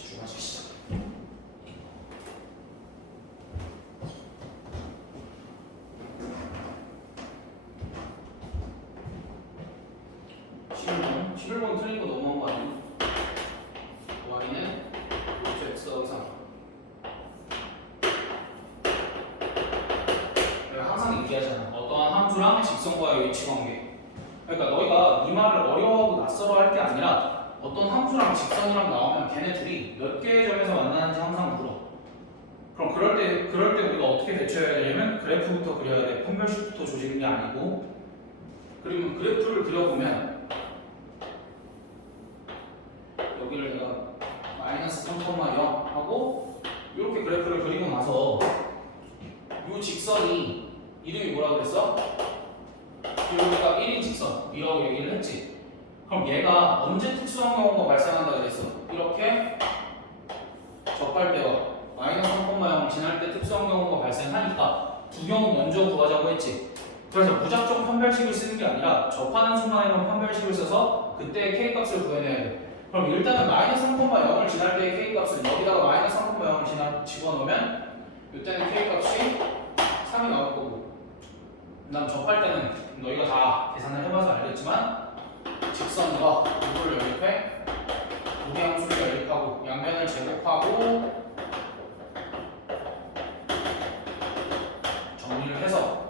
다시 주관식시작. (11번) 11번 틀린 거 너무한 거 아니야? y는 루트 x 더하기 3. 내가 항상 얘기하잖아. 어떠한 함수랑 직선과의 위치 관계. 그러니까 너희가 이 말을 어려워하고 낯설어 할 게 아니라 어떤 함수랑 직선이랑 나오면 걔네 둘이 몇 개의 점에서 만나는지 항상 물어. 그럼 그럴 때 우리가 어떻게 대처해야 되냐면 그래프부터 그려야 돼. 판별식부터 조지는 게 아니고. 그러면 그래프를 그려보면 여기를 내가 마이너스 3,0 하고 이렇게 그래프를 그리고 나서 이 직선이 이름이 뭐라 그랬어? 여기가 1인 직선이라고 얘기를 했지. 그럼 얘가 언제 특수한 경우가 발생한다 그랬어? 이렇게 접할 때와 마이너스 3,0을 지날 때 특수한 경우가 발생하니까 두 경우 먼저 구하자고 했지. 그래서 무작정 판별식을 쓰는 게 아니라 접하는 순간에만 판별식을 써서 그때의 K값을 구해내야 돼. 그럼 일단은 마이너스 3,0을 지날 때의 K값은 여기다가 마이너스 3,0을 집어넣으면 이때는 K값이 3이 나올 거고, 그 다음 접할 때는 너희가 다 계산을 해봐서 알겠지만 직선과 이걸 연립해 무게함수를 연립하고 양면을 제곱하고 정리를 해서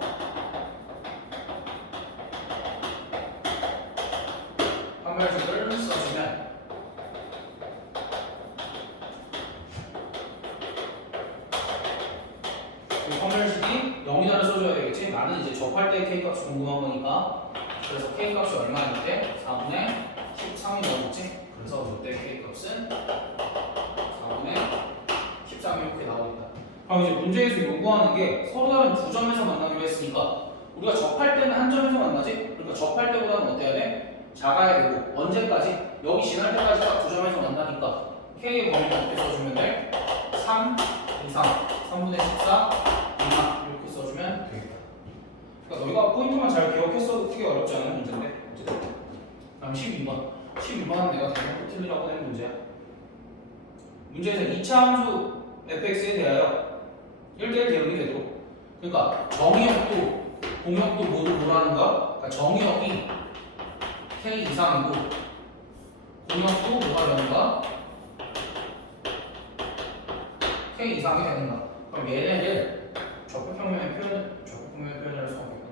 판별식을 써주면 그 판별식이 0이다를 써줘야 되겠지. 나는 이제 접할 때 K값이 궁금한 거니까. 그래서 K값이 얼마일 때? 4분의 13이 나오겠지. 그래서 이때 K값은 4분의 13이 이렇게 나오겠다. 그럼 이제 문제에서 요구하는 게 서로 다른 두 점에서 만나기로 했으니까 우리가 접할 때는 한 점에서 만나지? 그러니까 접할 때보다는 어때야 돼? 작아야 되고 언제까지? 여기 지날 때까지 딱 두 점에서 만나니까 K의 범위를 어떻게 써주면 돼? 3 이상 3분의 14 이상 이렇게 써주면 되겠다. 그러니까 너희가 포인트만 잘 기억했어도 크게 어렵지 않은 문제인데 어쨌든. 다음 12번 12번은 내가 대놓고 틀리라고 낸 문제야. 문제에서 2차 함수 fx에 대하여 1대1 대응이 되도록, 그러니까 정의역도 공역도 모두 뭐라는가? 그러니까 정의역이 k 이상이고 공역도 뭐가 되는가? k 이상이 되는가? 그럼 얘네를 적극평면의 표현을 할 수 없겠다.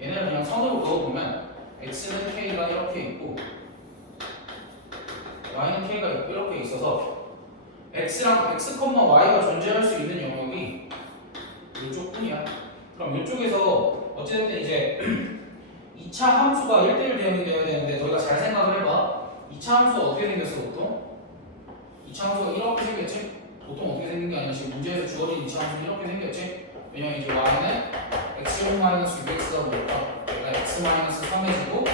얘네를 그냥 선으로 그어보면 x는 k가 이렇게 있고 y는 k가 이렇게 있어서 x랑 x, y가 존재할 수 있는 영역이 이쪽 뿐이야. 그럼 이쪽에서 어쨌든 이제 2차 함수가 1대1 대응이 되어야 되는데 너희가 잘 생각을 해봐. 2차 함수가 어떻게 생겼어 보통? 2차 함수가 이렇게 생겼지? 보통 어떻게 생긴 게 아니라 지금 문제에서 주어진 2차 함수는 이렇게 생겼지? 왜냐면 이제 y는 x-6x가 뭘까? 얘가 x-3해지고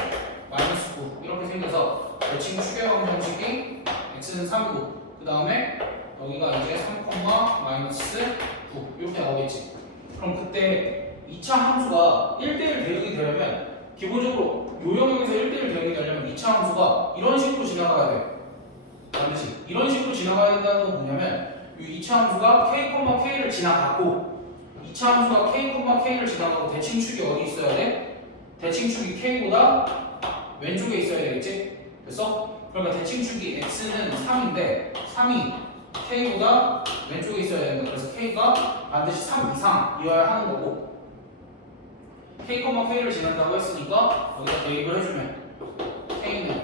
마이너스 9 이렇게 생겨서 지금 추계형 정식이 x는 3이고 그 다음에 여기가 이제 3, 마이너스 9 이렇게 나오겠지. 그럼 그때 2차 함수가 1대1 대응이 되려면 기본적으로 요 영역에서 1대1 대응이 되려면 2차 함수가 이런 식으로 지나가야 돼. 반드시 이런 식으로 지나가야 된다는 건 뭐냐면 이 2차 함수가 k, k를 지나갔고 2차 함수가 k, k를 지나가고 대칭축이 어디 있어야 돼? 대칭축이 k보다 왼쪽에 있어야 되겠지? 됐어? 그러니까 대칭축이 x는 3인데 3이 k보다 왼쪽에 있어야 된다. 그래서 k가 반드시 3 이상이어야 하는 거고 k, k를 지난다고 했으니까 여기다 대입을 해주면 k는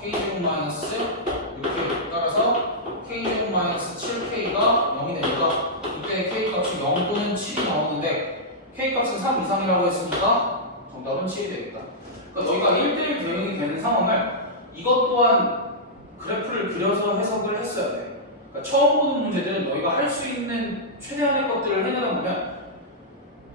k제곱 마이너스 이렇게 따라서 k제곱 마이너스 7k가 0이 되니까 이때 k 값이 0 또는 7이 나오는데 k 값은 3 이상이라고 했으니까 정답은 7이 되겠다. 그러니까 너희가 1대1 대응이 되는 상황을 이것 또한 그래프를 그려서 해석을 했어야 돼. 그러니까 처음 보는 문제들은 너희가 할 수 있는 최대한의 것들을 해내다 보면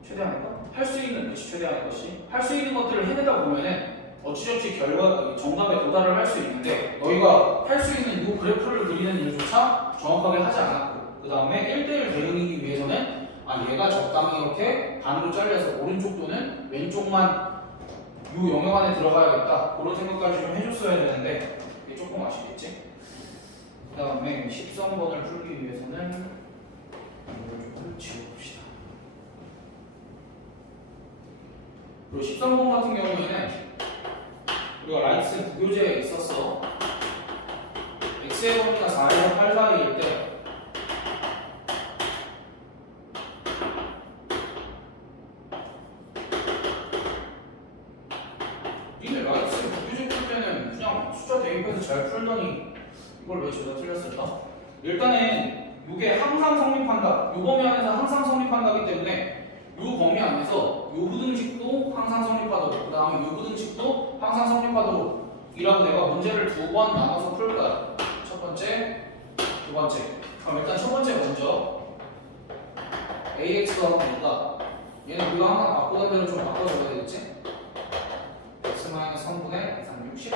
최대한의 것? 할 수 있는 것이 최대한의 것이 할 수 있는 것들을 해내다 보면은 어찌저찌 결과 정답에 도달을 할 수 있는데 너희가 할 수 있는 이 그래프를 그리는 일조차 정확하게 하지 않았고 그 다음에 1대1 대응이기 위해서는 얘가 적당히 이렇게 반으로 잘려서 오른쪽 또는 왼쪽만 이 영역 안에 들어가야겠다 그런 생각까지 좀 해줬어야 되는데 이게 조금 아쉽겠지? 그 다음에 다음에 13번을 풀기 위해서는 이걸 조금 지워봅시다. 그리고 13번 같은 경우에는 우리가 라이트슨 부교재에 있었어. x의 범위가 4에서 8 사이일 때 니네 라이트슨 부교재 풀 때는 그냥 숫자 대입해서 잘 풀더니 이걸 왜 저다 틀렸을까? 일단은 이게 항상 성립한다. 이 범위 안에서 항상 성립한다기 때문에 이 범위 안에서 이 부등식도 항상 성립하도록, 그 다음에 이 부등식도 항상 성립하도록 이라고 내가 문제를 두 번 나눠서 풀 거야. 첫 번째, 두 번째. 그럼 일단 첫 번째 먼저 AX가 하니까 얘는 우리가 항상 바꾸던 대로 좀 바꿔줘야 되겠지? x-3분의 360.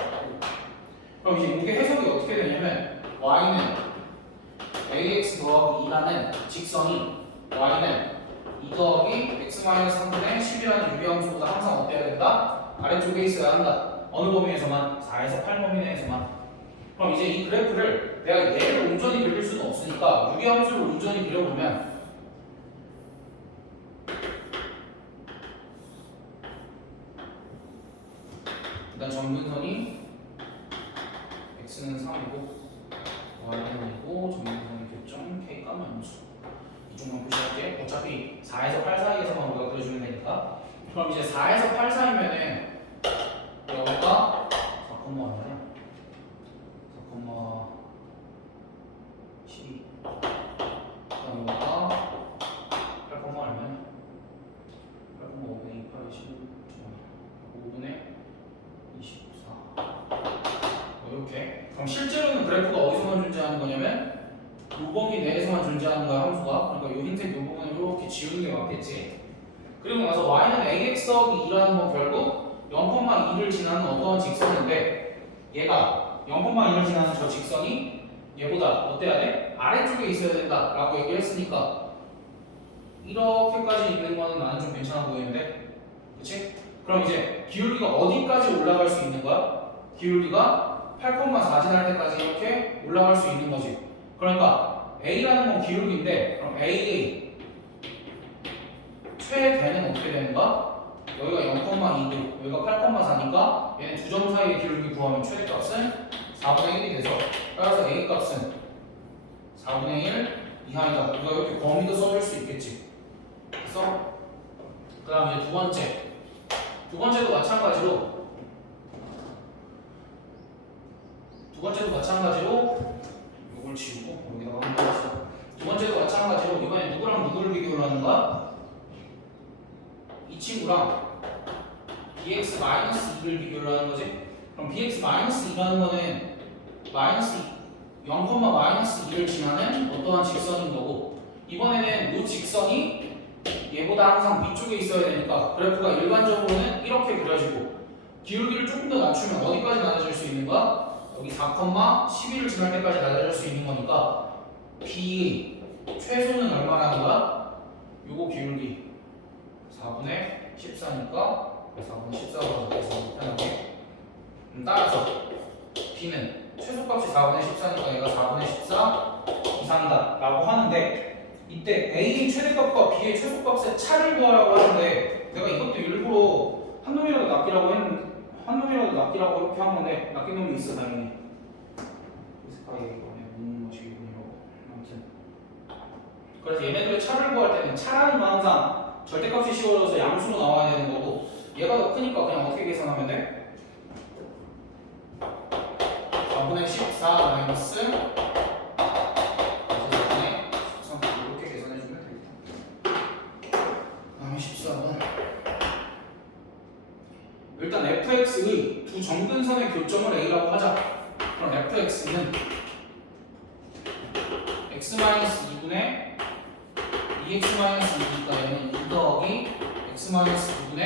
그럼 이제 이게 해석이 어떻게 되냐면 y는 ax 더하기 2라는 직선이 y는 2 더하기 x-3분의 10이라는 유리함수보다 항상 어때야 된다? 아래쪽에 있어야 한다. 어느 범위에서만? 4에서 8 범위 내에서만. 그럼 이제 이 그래프를 내가 얘를 온전히 그릴 수는 없으니까 유리함수를 온전히 그려보면 일단 점근선이 x는 3이고 y는 2고 점근선의 교점 k가 마이너스 이 정도만 표시할게. 어차피 4에서 8 사이에서만 우리가 그려주면 되니까. 그럼 이제 4에서 8 사이면은 여기가 4, 얼마냐? 4, 12. 그다음 여기가 8, 얼마냐? 8, 5분의 2, 8, 16, 5분의 24. 이렇게. 그럼 실제로는 그래프가 어디서만 존재하는 거냐면 요 범위 내에서만 존재하는 거야, 함수가. 그러니까 요 흰색 요 부분을 이렇게 지우는 게 맞겠지. 그리고 나서 y는 ax 더하기 2라는 건 결국 0,2를 지나는 어떠한 직선인데 얘가 0,2를 지나는 저 직선이 얘보다 어때야 돼? 아래쪽에 있어야 된다 라고 얘기를 했으니까 이렇게까지 있는 거는 나는 좀 괜찮아 보이는데, 그치? 그럼 이제 기울기가 어디까지 올라갈 수 있는 거야? 기울기가 8,4 지날 때까지 이렇게 올라갈 수 있는 거지. 그러니까 a라는 건 기울기인데 그럼 AA 최대는 어떻게 되는가? 여기가 0,2고 여기가 8,4니까 얘네 두 점 사이의 기울기 구하면 최대값은 4분의 1이 돼서 따라서 A 값은 4분의 1 이하이다. 우리가 이렇게 범위도 써줄 수 있겠지. 그래서 그 다음 이제 두 번째도 마찬가지로 이걸 지우고 여기다가 한번 넣었어. 두 번째도 마찬가지로 이번에 누구랑 누구를 비교를 하는가? 이 친구랑 bx-2를 비교를 하는 거지. 그럼 bx-2라는 거는 마이너스 0,-2를 지나는 어떠한 직선인 거고, 이번에는 이 직선이 얘보다 항상 위쪽에 있어야 되니까 그래프가 일반적으로는 이렇게 그려지고 기울기를 조금 더 낮추면 어디까지 낮아질 수 있는 거야? 여기 4,11을 지날 때까지 낮아질 수 있는 거니까 B의 최소는 얼마라는 거야? 요거 기울기 4분의 14니까 4분의 14로 적어서 편하게. 따라서 B는 최소값이 4분의 14니까 얘가 4분의 14 이상이다 라고 하는데, 이때 A의 최대값과 B의 최소값의 차를 구하라고 하는데 내가 이것도 일부러 한 놈이라도 낚이라고 이렇게 한 건데 낚인 놈이 있어 당연히. 아무튼 그래서 얘네들의 차를 구할 때는 차라는 건 항상 절대값이 씌워져서 양수로 나와야 되는 거고, 얘가 더 크니까 그냥 어떻게 계산하면 돼? 4분의 14 마이너스 4분의 13 이렇게 계산해주면 되겠다. 다음에 14번. 일단 fx의 두 정근선의 교점을 a라고 하자. 그럼 fx는 x-2분의 2x-2니까 얘는 2 더하기 x-2분의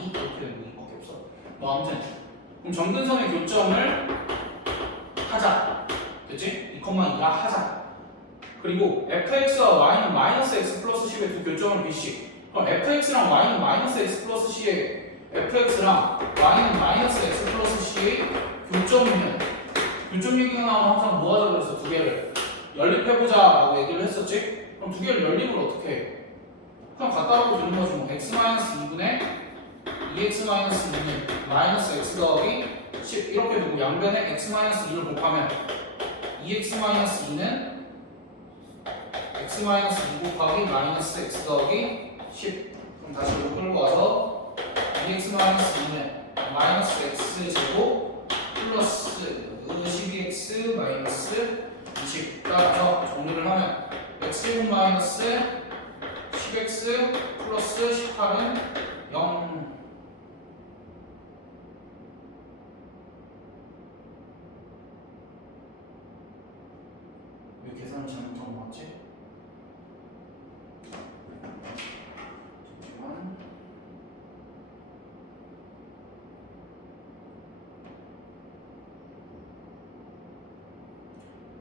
2 이렇게 되는 거 2밖에 없어. 뭐 아무튼 그럼 정근선의 교점을 하자. 됐지? 2,2라 하자. 그리고 fx와 y는 마이너스 x 플러스 10의 두 교점을 b씩. 그럼 fx랑 y는 마이너스 x 플러스 c의 fx랑 y는 마이너스 x 플러스 c의 교점이면 교점 얘기가 나오면 항상 뭐 하자 그랬어? 두 개를 연립해보자 라고 얘기를 했었지? 그럼 두 개를 연립을 어떻게 해? 그냥 갖다 놓고 되는 거지 뭐. x-2분의 2x-2는 마이너스 x 더하기 10 이렇게 두고 양변에 x-2를 곱하면 2x-2는 x-2 곱하기 마이너스 x 더하기 10. 그럼 다시 이거 끌고 와서 2x-2는 마이너스 x 제곱 플러스 12x 마이너스 20 따라서 정리를 하면 x제곱 마이너스 10x 플러스 18은 0. 왜 계산을 잘못한 거 같지? 잠시만.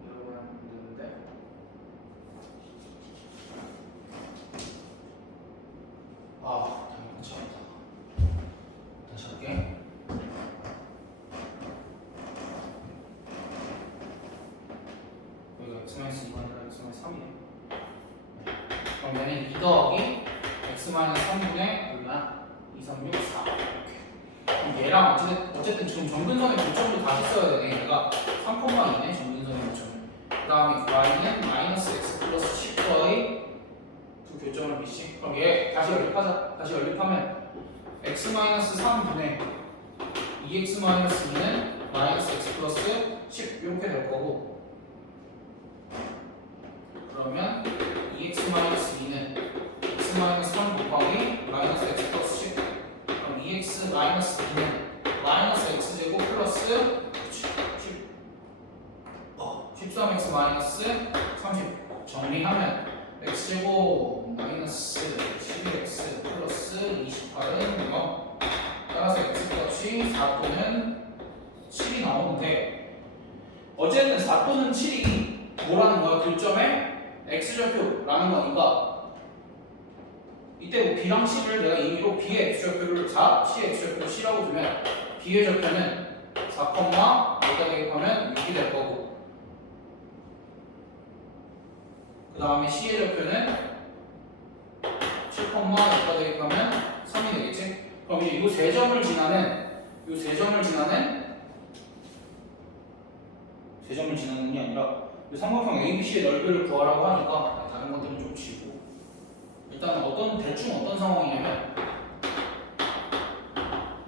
이러면 안 되는데. 아, 당연히 잘했다. 다시 할게. 여기가 x-2가 아니라 x-3이네. 그럼 얘는 2 더하기 x-3분의 얼마? 2, 3, 6, 4 이렇게. 그럼 얘랑 어쨌든 지금 점근선의 교점도 다 했어야 되네. 얘가 3,2네 점근선의 교점. 그 다음에 y는 마이너스 x 플러스 10도의 두 교점을 비시. 그럼 얘 다시 연립하자. 다시 연립하면 x-3분의 2x-2는 마이너스 x 플러스 10 이렇게 될 거고, 그러면 2x-2는 x-3 곱하기 마이너스 x 플러스 10. 그럼 2x-2는 마이너스 x제곱 플러스 13x 마이너스 30. 정리하면 x제곱 마이너스 12x 플러스 28은 0. 따라서 x값이 4 또는 7이 나오는데, 어쨌든 4 또는 7이 뭐라는 거야? 교점에 x좌표라는 거니까 이때 뭐 b랑 c를 내가 임의로 b의 x좌표를 4, c의 x좌표를 c라고 두면 b의 좌표는 4, 여기다 대입하면 6이 될 거고, 그 다음에 c의 좌표는 7, 여기다 대입하면 3이 되겠지? 그럼 이제 이 세 점을 지나는 게 아니라 삼각형 ABC의 넓이를 구하라고 하니까 다른 것들은 좀 지고, 일단 대충 어떤 상황이냐면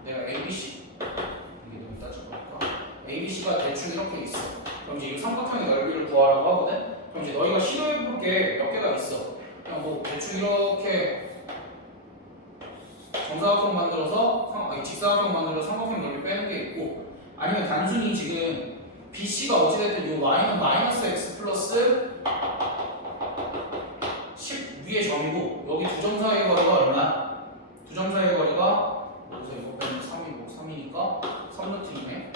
내가 ABC 이게 너무 따져보니까 ABC가 대충 이렇게 있어. 그럼 이제 이 삼각형의 넓이를 구하라고 하거든. 그럼 이제 너희가 시도해볼 게 몇 개가 있어. 그냥 뭐 대충 이렇게 정사각형 만들어서 직사각형 만들어서 삼각형 넓이 빼는 게 있고, 아니면 단순히 지금 BC가 어찌됐든 이 y는 마이너스 x 플러스 10 위의 점이고, 여기 두 점 사이의 거리가 얼마야? 두 점 사이의 거리가 여기서 이거 빼면 3이고 3이니까 3루트이네.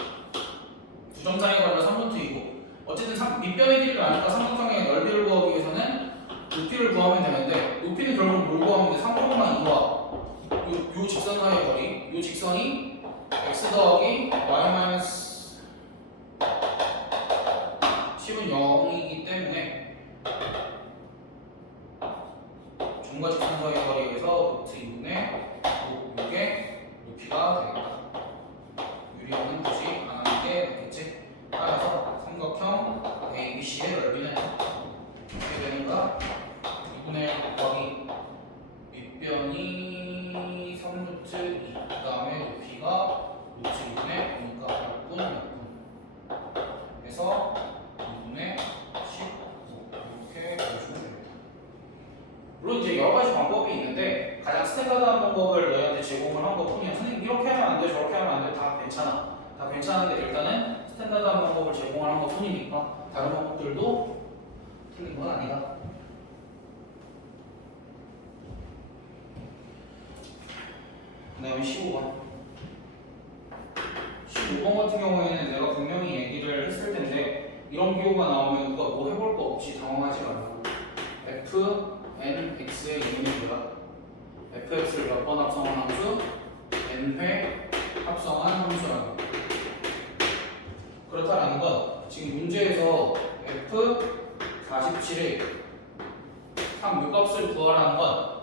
두 점 사이의 거리가 3루트이고, 어쨌든 밑변의 길이를 아니까 삼각형의 넓이를 구하기 위해서는 높이를 구하면 되는데, 높이는 결국 뭘 구하면 돼? 3,2와 요 직선 사이의 거리, 요 직선이 x 더하기 y 마이너스 10은 0이기 때문에 점과 직선 사이의 거리에서 루트 2분의 6의 높이가 되겠다. 유리화는 굳이 안 하는 게 낫겠지. 따라서 삼각형 ABC의 넓이는 어떻게 되는가? 2분의 1 곱하기 윗변이 3루트 2, 그 다음에 높이가 루트 2분의 5니까 몇 분, 몇 분. 그래서 2분의 15 이렇게 보여주면 됩니다. 물론 이제 여러 가지 방법이 있는데 가장 스탠다드한 방법을 너희한테 제공을 한 것뿐이야. 선생님 이렇게 하면 안 돼, 저렇게 하면 안 돼, 다 괜찮아. 다 괜찮은데 일단은 스탠다드한 방법을 제공을 한 것뿐이니까 다른 방법들도 틀린 건 아니다. 그 다음에 15번. 15번 같은 경우에는 내가 분명히 얘기를 했을 텐데, 이런 기호가 나오면 누가 뭐 해볼 거 없이 당황하지 말고, f, n, x의 의미는 뭐야? fx를 몇 번 합성한 함수, n회 합성한 함수라는 거. 그렇다라는 건 지금 문제에서 F47의 3 요값을 구하라는 건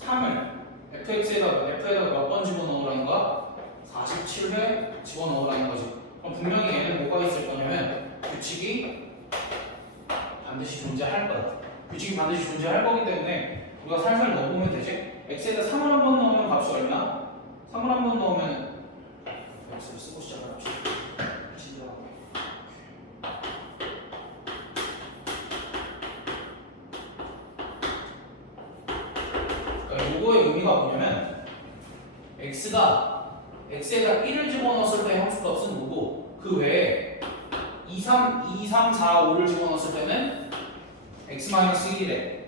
3을 F에다가 몇 번 집어넣으라는 거야? 47회 집어넣으라는 거지. 그럼 분명히 얘는 뭐가 있을 거냐면 규칙이 반드시 존재할 거야. 규칙이 반드시 존재할 거기 때문에 우리가 살살 넣어보면 되지. x에다 3을 한 번 넣으면 값이 얼마? 3을 한 번 넣으면 x를 쓰고 시작을 합시다. 진정하게. 그러니까 요거의 의미가 뭐냐면 x에다 1을 집어넣었을 때 함수값은 5고 그 외에 2, 3, 4, 5를 집어넣었을 때는 x-1이래.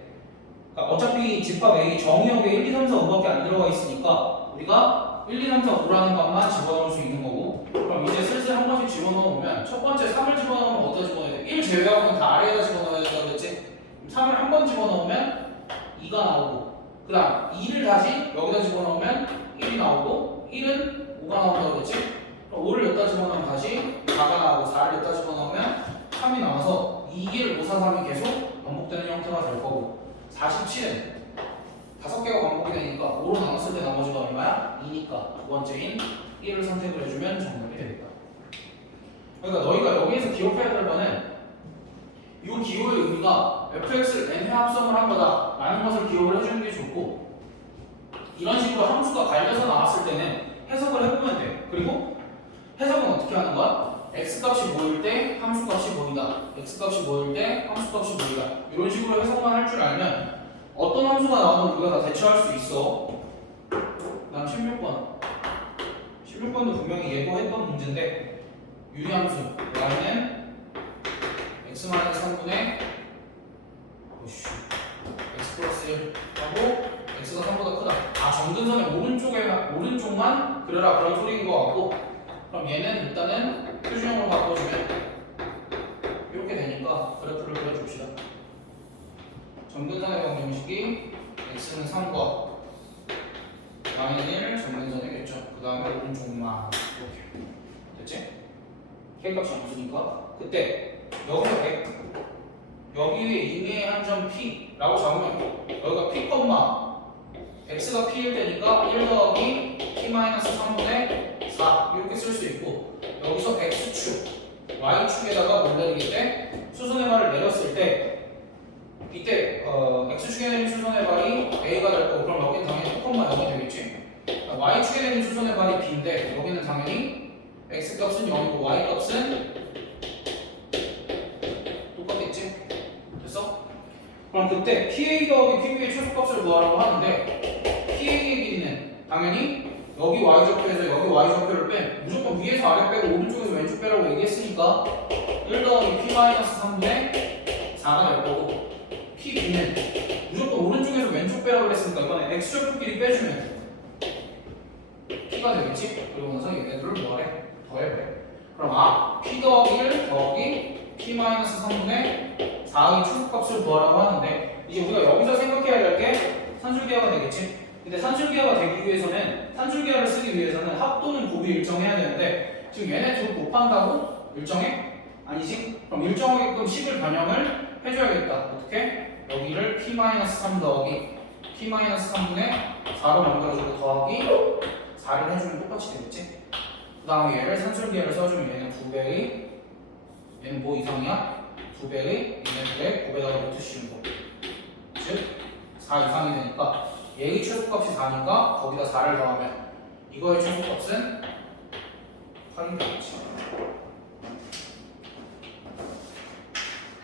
그러니까 어차피 집합 A 정의역에 1, 2, 3, 4, 5밖에 안 들어가 있으니까 우리가 1, 2, 3, 4, 5라는 것만 집어넣을 수 있는 거고, 그럼 이제 슬슬 한 번씩 집어넣으면 첫 번째 3을 집어넣으면 어디다 집어넣어야 돼? 1 제외하고는 다 아래에다 집어넣어야 된다고 그랬지? 3을 한 번 집어넣으면 2가 나오고, 그 다음 2를 다시 여기다 집어넣으면 1이 나오고 1은 5가 나온다고 그랬지? 5를 여기다 집어넣으면 다시 4가 나오고 4를 여기다 집어넣으면 3이 나와서 2, 1, 5, 4, 3이 계속 반복되는 형태가 될 거고, 47은 5개가 반복이 되니까 5로 나눴을 때 나머지가 얼마야? 2니까 두 번째인 1을 선택을 해주면 정답이 되겠다. 그러니까 너희가 여기에서 기억해야 될 거는 이 기호의 의미가 fx를 n회 합성을 한 거다 라는 것을 기억을 해주는 게 좋고, 이런 식으로 함수가 갈려서 나왔을 때는 해석을 해보면 돼. 그리고 해석은 어떻게 하는 거야? x값이 모일 때 함수값이 보인다, x값이 모일 때 함수값이 보인다, 이런 식으로 해석만 할 줄 알면 어떤 함수가 나와도 우리가 다 대처할 수 있어. 다음 16번도 분명히 예고했던 문제인데, 유리함수 y는 x-3분의 x 플러스 1 하고 x가 3보다 크다. 정근선의 오른쪽만 그래라 그런 소리인 것 같고, 그럼 얘는 일단은 표준형으로 바꿔주면 이렇게 되니까 그래프를 그려줍시다. 정근선의 방정식이 x는 3과 y는 1, 정근선이겠죠. 그 다음에 오른쪽만 이렇게 됐지? k값이 없으니까 그때 여기서 100, 여기에 임의한 점 p라고 잡으면 여기가 p, x가 p일 때니까 1 더하기 p-3분의 4 이렇게 쓸 수 있고, 여기서 x축, y축에다가 뭘 내리게 때 수선의 발을 내렸을 때 이때 x축에 내린 수선의 발이 a가 될 거고, 그럼 여기는 당연히 0이 되겠지. y축에 내린 수선의 발이 b인데 여기는 당연히 x값은 0이고 y값은 똑같겠지? 됐어? 그럼 그때 PA 더하기 PB의 최소값을 구하라고 하는데, PA의 길이는 당연히 여기 y좌표에서 여기 y좌표를 뺀 무조건 위에서 아래 빼고 오른쪽에서 왼쪽 빼라고 얘기했으니까 1 더하기 p-3분의 4가 될 거고, PB는 무조건 오른쪽에서 왼쪽 빼라고 그랬으니까 이번에 x좌표끼리 빼주면 p가 되겠지? 그리고 나서 얘네들을 뭐하래? 더해버려. 그럼 p 더하기 1 더하기 p-3분의 4의 최소값을 구하라고 하는데, 이제 우리가 여기서 생각해야 될 게 산술기하가 되겠지? 근데 산술기하가 되기 위해서는, 산술기하를 쓰기 위해서는 합 또는 곱이 일정해야 되는데, 지금 얘네 둘 곱한다고? 일정해? 아니지? 그럼 일정하게끔 식을 변형을 해줘야겠다. 어떻게? 여기를 p-3 더하기 p-3분의 4로 만들어주고 더하기 4를 해주면 똑같이 되겠지? 그 다음에 얘를 산술기하를 써주면 얘는 2배의, 얘는 뭐 이상이야? 2배의 얘네들의 곱에다가 루트 씌운 거, 즉 4 이상이 되니까 얘의 최소값이 4니까 거기다 4를 더하면 이거의 최소값은 8이 되겠지.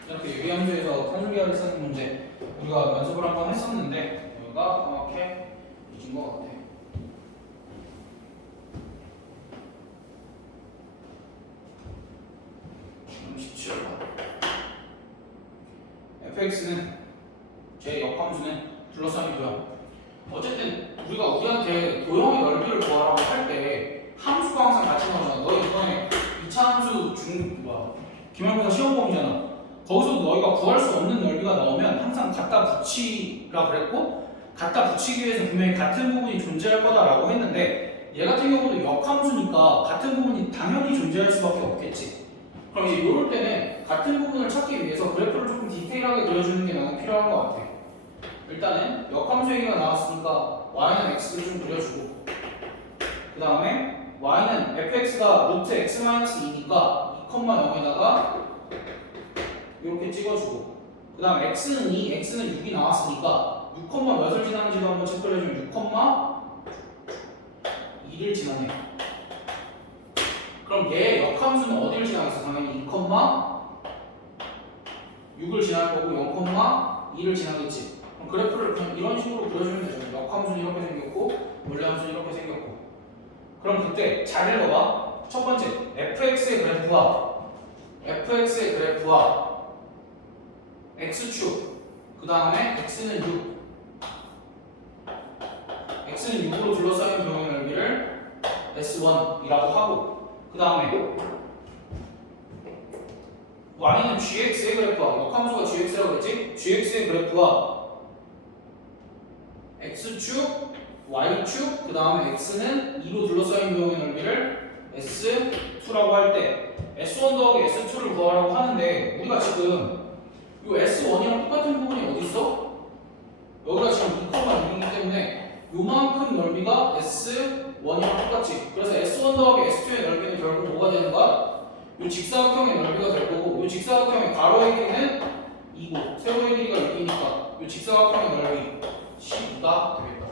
이렇게 유리함수에서 산술기하를 쓰는 문제 우리가 연습을 한번 했었는데 여기가 정확해진 것 같아. fx는 제 역함수는 둘러싸기 도형. 어쨌든 우리한테 도형의 넓이를 구하라고 할 때 함수가 항상 같이 나오잖아. 너희 이번에 2차 함수 기말고사 시험범위잖아. 거기서도 너희가 구할 수 없는 넓이가 나오면 항상 갖다 붙이라 그랬고, 갖다 붙이기 위해서 분명히 같은 부분이 존재할 거다라고 했는데, 얘 같은 경우도 역함수니까 같은 부분이 당연히 존재할 수밖에 없겠지. 그럼 이제 이럴 때는 같은 부분을 찾기 위해서 그래프를 조금 디테일하게 그려주는 게 나는 필요한 것 같아. 일단은 역함수 얘기가 나왔으니까 y는 x를 좀 그려주고, 그 다음에 y는 fx가 루트 x-2니까 2,0에다가 이렇게 찍어주고, 그 다음 x는 2, x는 6이 나왔으니까 6, 몇을 지나는지도 한번 체크를 해주면 6,2를 지나네. 그럼 얘 역함수는 어디를 지나겠어? 당연히 2,6을 지날 거고 0,2를 지나겠지. 그럼 그래프를 그냥 이런 식으로 그려주면 되죠. 역함수는 이렇게 생겼고 원래함수는 이렇게 생겼고. 그럼 그때 잘 읽어봐. 첫 번째 fx의 그래프와 x축, 그 다음에 x는 6으로 둘러싸인 병의 넓이를 S1이라고 하고, 그 다음에 y는 gx의 그래프와 역함수가 gx라고 그랬지? gx의 그래프와 x축, y축, 그 다음에 x는 2로 둘러싸인 병의 넓이를 S2라고 할 때 S1 더하기 S2를 구하라고 하는데, 우리가 지금 이 S1이랑 똑같은 부분이 어디 있어? 여기가 지금 2,6이기 때문에 요만큼 넓이가 S1이랑 똑같지. 그래서 S1 더하기 S2의 넓이는 결국 뭐가 되는 거야? 이 직사각형의 넓이가 될 거고, 이 직사각형의 가로의 길이는 2고 세로의 길이가 6이니까 이 직사각형의 넓이 12가 되겠다.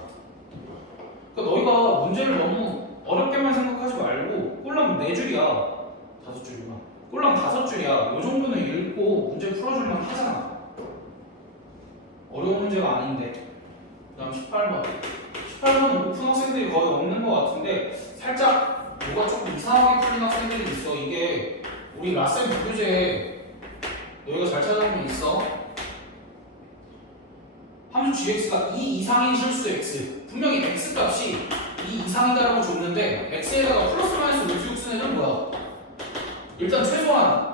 그러니까 너희가 문제를 너무 어렵게만 생각하지 말고, 꼴랑 4줄이야. 5줄이구나. 꼴랑 5줄이야. 이 정도는 읽고 문제 풀어줄만 하잖아. 어려운 문제가 아닌데. 그 다음 18번. 18번은 오픈 학생들이 거의 없는 것 같은데 살짝 뭐가 조금 이상하게 풀린 학생들이 있어. 이게 우리 라센 부교재에 너희가 잘 찾아보면 있어. 함수 gx가 2 이상인 실수 x. 분명히 x 값이 2 이상이다라고 줬는데 x에다가 플러스 마이너스 루트 6쓰는 뭐야? 일단 최소한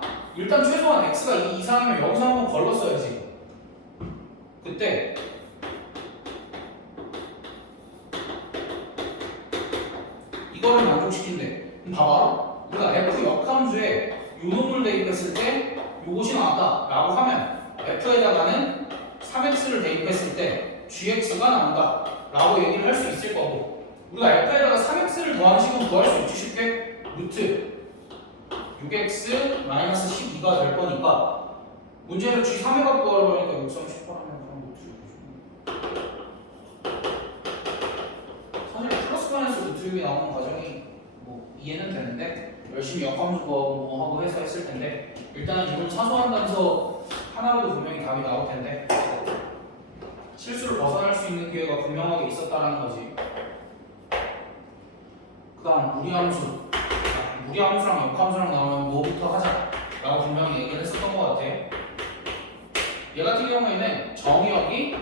x가 2 이상이면 여기서 한번 걸렀어야지. 그때 이거를 만족시킨대. 그럼 봐봐. 우리가 f 역함수에 요 놈을 대입했을 때 요것이 나왔다 라고 하면 f에다가는 3x를 대입했을 때 gx가 나온다 라고 얘기를 할 수 있을 거고, 우리가 f에다가 3x를 더하는 식은 구할 수 있지 쉽게. 루트 6x-12가 될 거니까 문제를 g3에 갖고 하라고 하니까 638 하면 그럼 사실 플러스 마이너스 루트 6이 나오는 과정이 뭐 이해는 되는데 열심히 역함수 구하고 뭐 하고 해서 했을 텐데, 일단은 이걸 사소한 단서 하나로도 분명히 답이 나올 텐데 실수를 벗어날 수 있는 기회가 분명하게 있었다라는 거지. 그 다음 무리함수랑 역함수랑 나오면 뭐부터 하자 라고 분명히 얘기를 했었던 것 같아. 얘 같은 경우에는 정의역이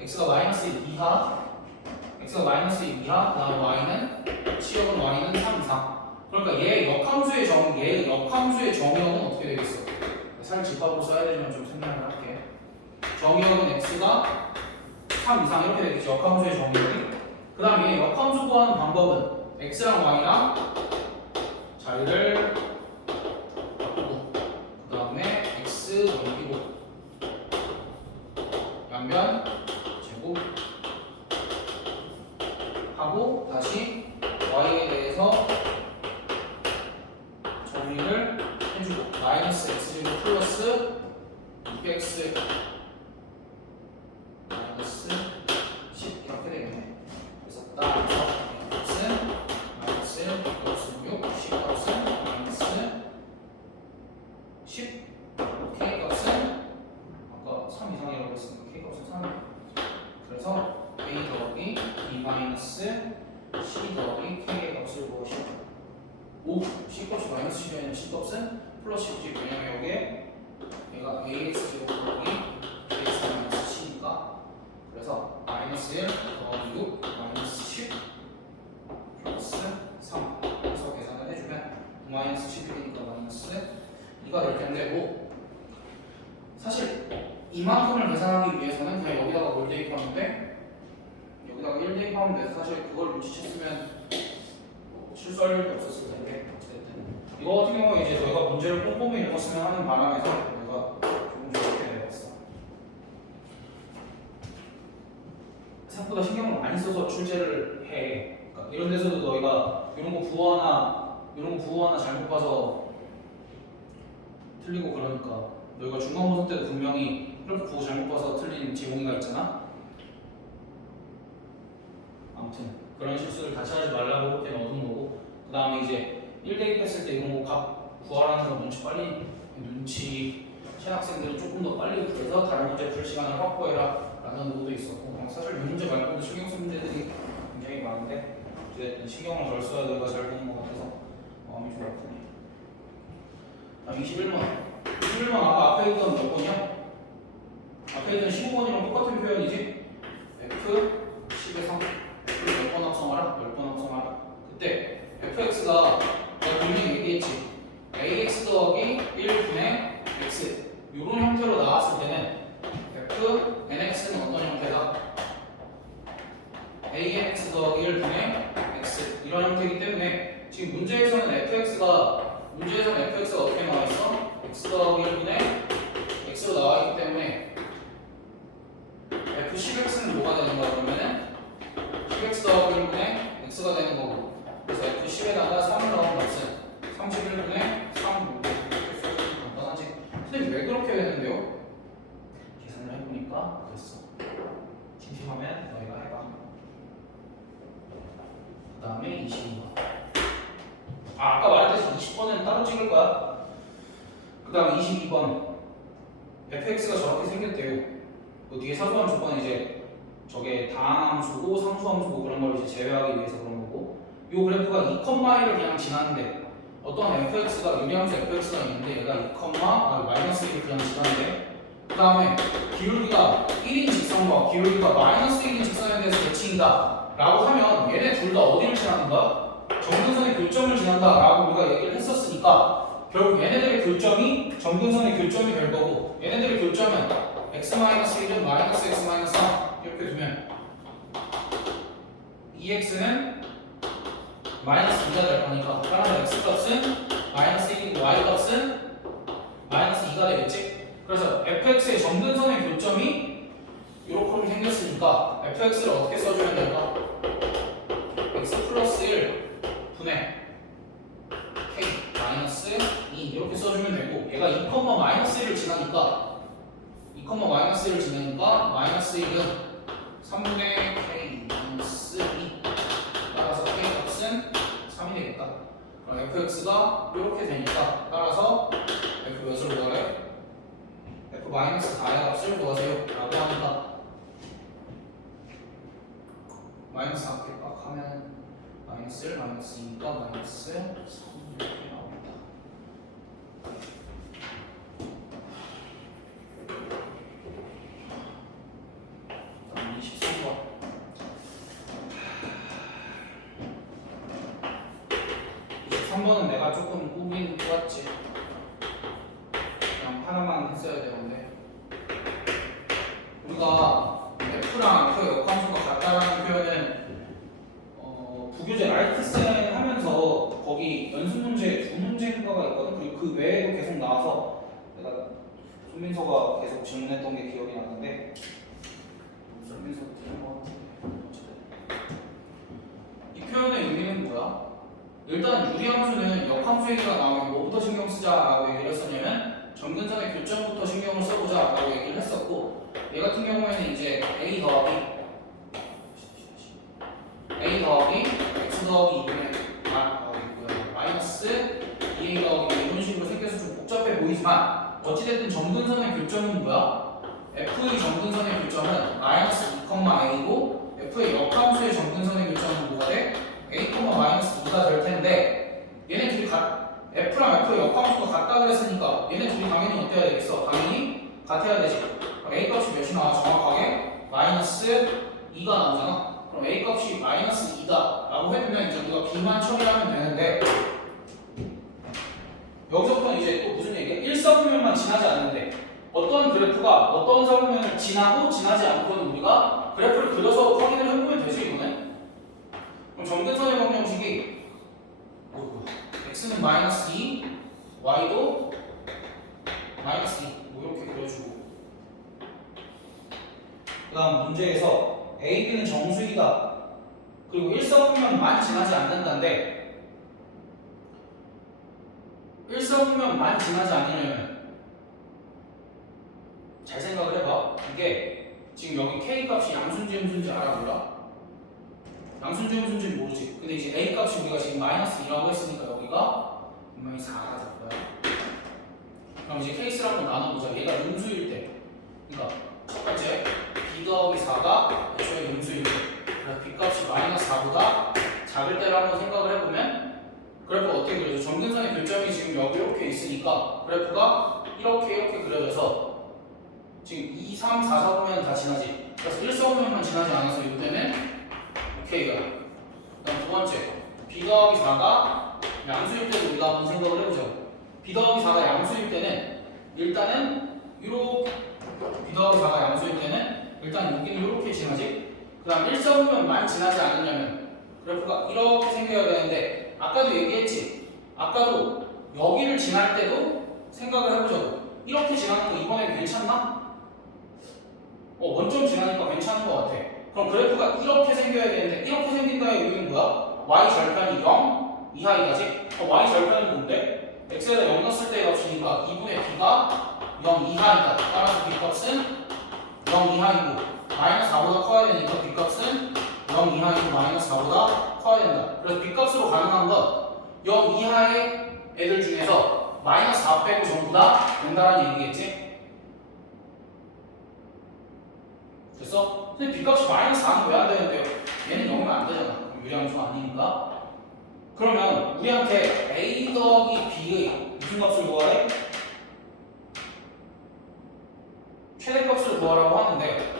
x가 마이너스 2 이하, 그 다음 y는 치역은 y는 3 이상. 그러니까 얘 역함수의 정의역은 어떻게 되겠어? 사실 집합으로 써야 되지만 좀 생략을 할게. 정의역은 x가 3 이상 이렇게 되겠지. 역함수의 정의역이. 그 다음에 역함수 구하는 방법은 x랑 y랑 자리를 바꾸고, 그 다음에 x 넘기고 양변 제곱 하고 다시 y에 대해서 정리를 해주고 마이너스 x제곱 플러스 6x 마이너스 10 이렇게 되겠네. 그래서 따라서 x는 마이너스 6, 10값은 마이너스 10, k값은 아까 3 이상이라고 했으니까 k값은 3. 그래서 a 더하기 b 마이너스 c 더하기 k의 값을 구하시오. 5, c값이 마이너스 10이 아니라 c값은 플러스 10지. 왜냐면 여기에 얘가 ax 제곱 더하기 ax 마이너스 c니까. 그래서 마이너스 1 더하기 6 마이너스 10 플러스 3 해서 계산을 해주면 마이너스 11이니까 마이너스 2가 될 텐데, 뭐 사실 이만큼을 계산하기 위해서는 그냥 여기다가 뭘 대입하면 돼? 여기다가 1 대입하면 돼서 사실 그걸 눈치챘으면 실수할 일도 없었을 텐데 어쨌든 이거 같은 경우에 이제 너희가 문제를 꼼꼼히 읽었으면 하는 바람에서 내가 조금 저렇게 내봤어. 생각보다 신경을 많이 써서 출제를 해. 그러니까 이런 데서도 너희가 이런 거 부호 하나 잘못 봐서 틀리고 그러니까 너희가 중간고사 때도 분명히 이렇게 부호 잘못 봐서 틀린 지문이가 있잖아. 아무튼 그런 실수를 같이 하지 말라고 그때 얻은 거고 그 다음에 이제 1대입했을 때 이런 거 값 구하라는 거 눈치 챈 학생들은 조금 더 빨리 구해서 다른 문제 풀 시간을 확보해라 라는 노도 있었고 사실 이 문제 말고도 신경 쓴 문제들이 굉장히 많은데 이제 신경을 덜 써야 너희가 잘 보는 것 같아서 마음이 좀 아프네. 다음 21번 아까 앞에 있던 몇 번이야? 앞에 있던 15번이랑 똑같은 표현이지? F 10의 3 몇 번 합성하라? 10번 합성하라. 그때 fx가 내가 분명히 얘기했지. ax 더하기 1분의 x 이런 형태로 나왔을 때는 f nx는 어떤 형태다? anx 더하기 1분의 x 이런 형태이기 때문에 지금 문제에서는 fx가 어떻게 나와있어? x 더하기 1분의 x로 나와있기 때문에 f10x는 뭐가 되는 거야 그러면은 10x 더하기 1분의 x가 되는 거고 그래서 f10에다가 3을 넣은 값은 31분의 3 간단하지? 선생님 왜 그렇게 되는데요? 계산을 해보니까 그랬어. 심심하면 너희가 해봐. 그 다음에 22번 아까 말했듯이 20번은 따로 찍을 거야. 그 다음 22번 fx가 저렇게 생겼대요. 그 뒤에 사소한 조건은 이제 저게 다항함수고 상수함수고 그런 걸 이제 제외하기 위해서 그런 거고 이 그래프가 2,1을 그냥 지나는데 어떤 fx가 유리함수 fx가 있는데 얘가 2,-1을 그냥 지나는데 그 다음에 기울기가 1인 직선과 기울기가 -1인 직선에 대해서 대칭이다 라고 하면 얘네 둘 다 어디를 지나는가? 점근선의 교점을 지난다 라고 우리가 얘기를 했었으니까 결국 얘네들의 교점이 점근선의 교점이 될 거고 얘네들의 교점은 x-1은 -x-3 이렇게 두면 2x는 -2가 될 거니까 따라서 x값은 -1이고 y값은 -2가 되겠지? 그래서 fx의 점근선의 교점이 이렇게 생겼으니까 fx를 어떻게 써주면 될까? x 플러스 1 분의 k 마이너스 2 이렇게 써주면 되고 얘가 2,-1을 지나니까 마이너스 1은 3분의 k 마이너스 2 따라서 k 값은 3이 되겠다. 그럼 fx가 이렇게 되니까 따라서 f 몇을 구하래? f 마이너스 4의 값을 구하세요 라고 합니다. 마이너스 4개 빡 하면 마이너스 1, 마이너스 2가 마이너스 3 이렇게 나옵니다. 다음 23번 23번은 내가 조금 꾸긴 꼬았지. 그냥 하나만 했어야 되는데 우리가 f랑 f의 역함수가 같다라는 표현은 부교재 라이트센 하면서 거기 연습 문제 두 문제인가가 있거든. 그리고 그 외에도 계속 나와서 내가 손민서가 계속 질문했던 게 기억이 나는데 손민서 들은 거 어쨌든 이 표현의 의미는 뭐야? 일단 유리함수는 역함수 얘기가 나오면 뭐부터 신경 쓰자라고 얘기를 했었냐면 점근선의 교점부터 신경을 써보자라고 얘기를 했었고 얘 같은 경우에는 이제 a 더하기 x 더하기 2분의 마이너스 2a 더하기 이런 식으로 생겨서 좀 복잡해 보이지만 어찌됐든 점근선의 교점은 뭐야? f의 점근선의 교점은 마이너스 2,a고 f의 역함수의 점근선의 교점은 뭐가 돼? a, 마이너스 2가 될 텐데 얘네 둘이 f랑 f의 역함수가 같다 그랬으니까 얘네 둘이 당연히 어때야 되겠어? 당연히 같아야 되지. a 값이 몇이 나와? 정확하게 마이너스 2가 나오잖아. 그럼 a 값이 마이너스 2다 라고 해두면 이제 우리가 b만 처리하면 되는데 여기서부터는 이제 또 무슨 얘기야? 1사분면만 지나지 않는데 어떤 그래프가 어떤 사분면을 지나고 지나지 않고는 우리가 그래프를 그려서 확인을 해보면 되지 이거는. 그럼 점근선의 방정식이 마이너스 2, y도 마이너스 2 뭐 이렇게 그려주고 그 다음 문제에서 a, b는 정수이다 그리고 일성분면만 지나지 않는다인데 일성분면만 지나지 않으려면 잘 생각을 해봐. 이게 지금 여기 k 값이 양순지 음순지 알아 몰라? 양순지 음순지는 모르지. 근데 이제 a 값이 우리가 지금 마이너스 2라고 했으니까 여기가 분명히 4가 될 거야. 그럼 이제 케이스를 한번 나눠보자. 얘가 음수일 때 그러니까 첫 번째 b 더하기 4가 애초에 음수일 때 그래서 b 값이 마이너스 4보다 작을 때를 한번 생각을 해보면 그래프가 어떻게 그려져? 점근선의 교점이 지금 여기 이렇게 있으니까 그래프가 이렇게 그려져서 지금 2, 3, 4, 4보면 다 지나지. 그래서 1사보면만 지나지 않아서 이때는 오케이가. 그다음 두 번째 b 더하기 4가 양수일 때도 우리가 한번 생각을 해보자. b 더하기 4가 양수일 때는 일단은 이렇게 b 더하기 4가 양수일 때는 일단 여기는 이렇게 지나지. 그 다음 1사분면만 지나지 않으려면 그래프가 이렇게 생겨야 되는데 아까도 얘기했지. 아까도 여기를 지날 때도 생각을 해보자고. 이렇게 지나는 거 이번엔 괜찮나? 원점 지나니까 괜찮은 것 같아. 그럼 그래프가 이렇게 생겨야 되는데 이렇게 생긴다의 의미는 뭐야? y 절편이 0 이하이다지? y 절편은 뭔데? x에다 0 넣었을 때의 값이니까 2분의 b가 0 이하이다. 따라서 b 값은 0 이하이고 마이너스 4보다 커야 되니까 b 값은 0 이하이고 마이너스 4보다 커야 된다. 그래서 b 값으로 가능한 건 0 이하의 애들 중에서 마이너스 4 빼고 전부 다 된다라는 얘기겠지? 됐어? 근데 b값이 마이너스 4는 왜 안 되는데요? 얘는 0이면 안 되잖아. 유리함수가 아니니까. 그러면 우리한테 a 더하기 b의 무슨 값을 구하래? 최대값을 구하라고 하는데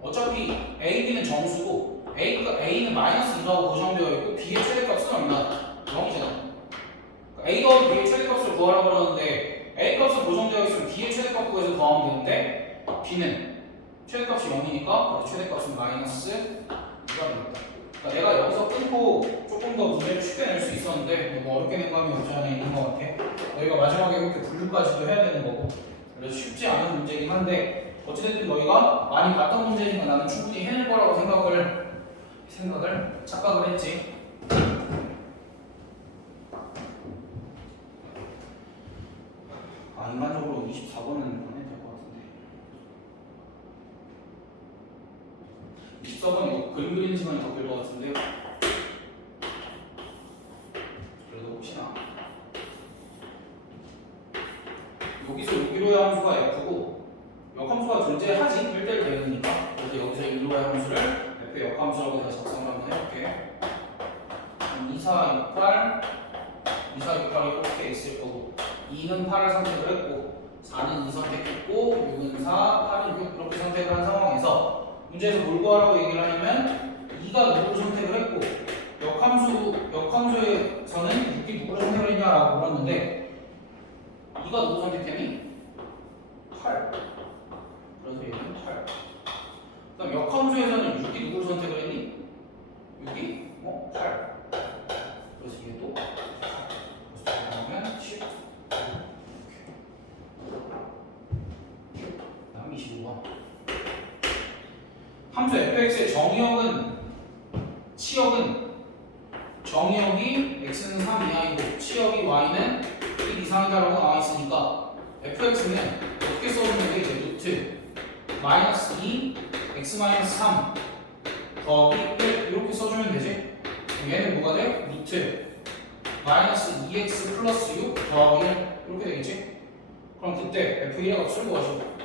어차피 a, b는 정수고 a는 마이너스 2라고 고정되어 있고 b의 최대값은 얼마나? 0이잖아. a 더하기 b의 최대값을 구하라고 그러는데 a 값은 고정되어 있으면 b의 최대값 구해서 더하면 되는데 b는 최대값이 0이니까 최대값은 마이너스 2가 되겠다. 그러니까 내가 여기서 끊고 조금 더 문제를 쉽게 낼 수 있었는데 너무 어렵게 낸 감이 없지 않아 있는 것 같아. 너희가 마지막에 이렇게 분류까지도 해야 되는 거고 그래서 쉽지 않은 문제긴 한데 어찌됐든 너희가 많이 봤던 문제니까 나는 충분히 해낼 거라고 착각을 했지. 인간적으로 24번은 안 해도 될 것 같은데 24번 이거 그림 그리는 시간이 더 길 것 같은데요. 그래도 혹시나 여기서 615의 함수가 f고 역함수가 존재하지 1대1 되니까 그래서 여기서 615의 함수를 f의 역함수라고 내가 작성을 한번 해볼게. 2468 이렇게 있을 거고 2는 8을 선택을 했고 4는 2 선택했고 6은 4, 8은 6 이렇게 선택을 한 상황에서 문제에서 뭘 구하라고 얘기를 하냐면 2가 누구를 선택을 했고 역함수에서는 6이 누구를 선택을 했냐라고 물었는데 2가 누구 선택했니? 8. 그래서 얘는 8. 그럼 역함수에서는 6이 누구를 선택을 했니? 6이 8. 그래서 얘도 8. 그래서 그러면 10. 다음 25번. 함수 fx의 정의역이 x는 3 이하이고 치역이 y는 1 이상이다라고 나와 있으니까 fx는 어떻게 써주는 게 이제 루트 마이너스 2 x 마이너스 3 더하기 1 이렇게 써주면 되지. 그럼 얘는 뭐가 돼? 루트 마이너스 2x 플러스 6 더하기 1 이렇게 되겠지. 그럼 그때 f1의 값을 구하시고